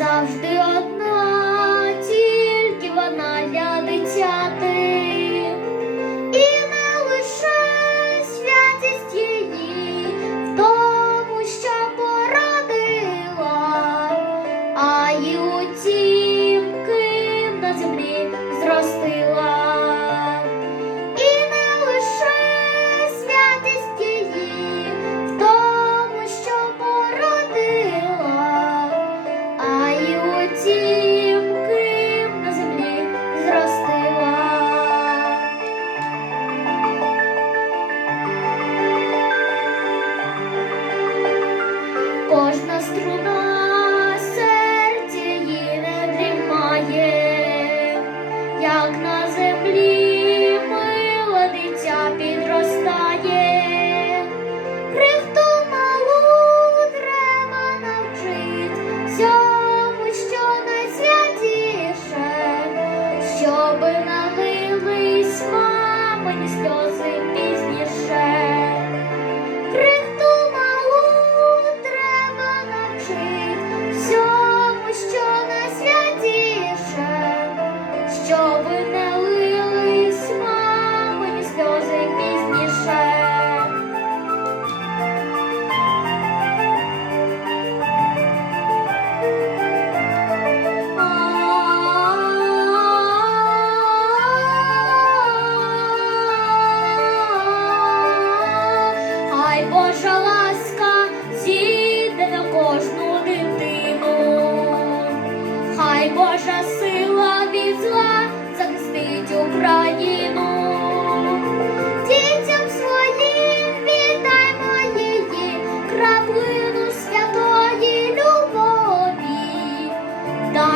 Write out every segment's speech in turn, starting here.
завжди одна. на землі.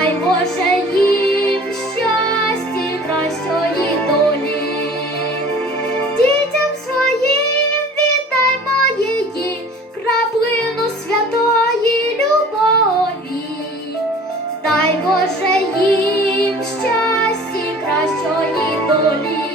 дай Боже їм щастя кращої долі, дітям своїм віддаймо її, краплину святої любові, дай Боже їм щастя кращої долі.